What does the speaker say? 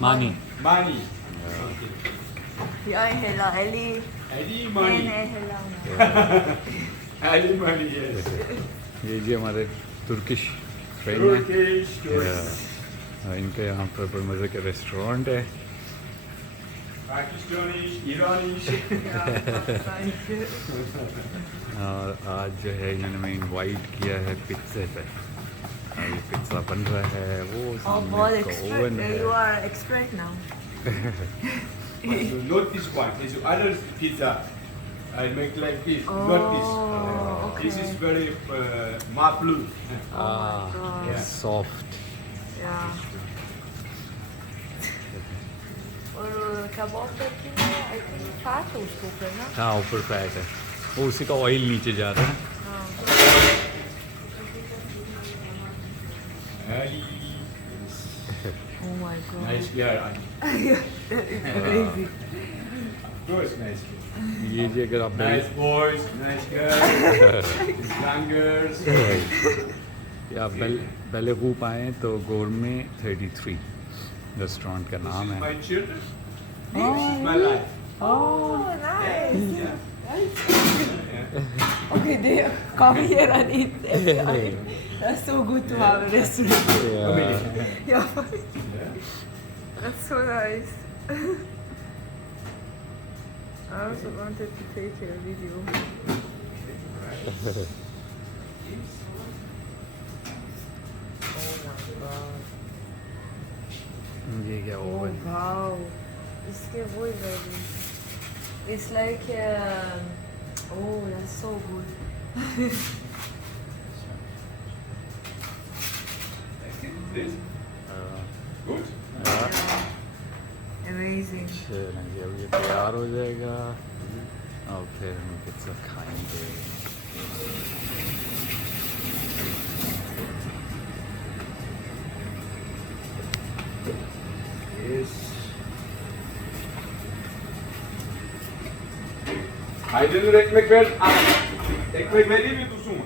Mani. Mani. Ja, hela, eli. Ali Mani. Ali Mani, yes. ये जी हमारे Turkish friend हैं। Turkish, Turkish. इनके यहाँ पर बड़े मज़े के रेस्टोरेंट है। Pakistani, Iranish. और आज जो है इन्होंने मैं इनवाइट किया है पिज़्ज़े पे। और ये पिज़्ज़ा बन रहा है, वो Oh, सामने बहुत इसका expert. ओवन है। You are expert now. Not this one. This other pizza. I make like this, not this. okay. This is very maflu. Oh my god. Yeah. Soft. Yeah. और कबाब Turkey में I think fat है उसके ऊपर ना। हाँ ऊपर fat है, वो उसी का ऑयल नीचे जा रहा है। Ali. Oh my god. Nice girl, Ali. That is crazy. Of course, nice girl. ये जी अगर आप Nice boys, nice girls, young girls. या बेलेगूप आए तो गोरमे 33 रेस्टोरेंट का This नाम is है। my children. This is my life. Oh, nice. Yeah. Okay, they come here and eat every night. That's so good to have a restaurant. Yeah. That's so nice. I also wanted to take a video. Oh my god. ये क्या Oh oven? wow. इसके वो very. It's like oh, that's so good. This. Good. Yeah. Amazing. चलें जी, अब ये तैयार हो जाएगा और फिर हम पिज़्ज़ा खाएंगे। Yes. Aydın'ın ekmek ver. Ekmek vereyim mi Dursun?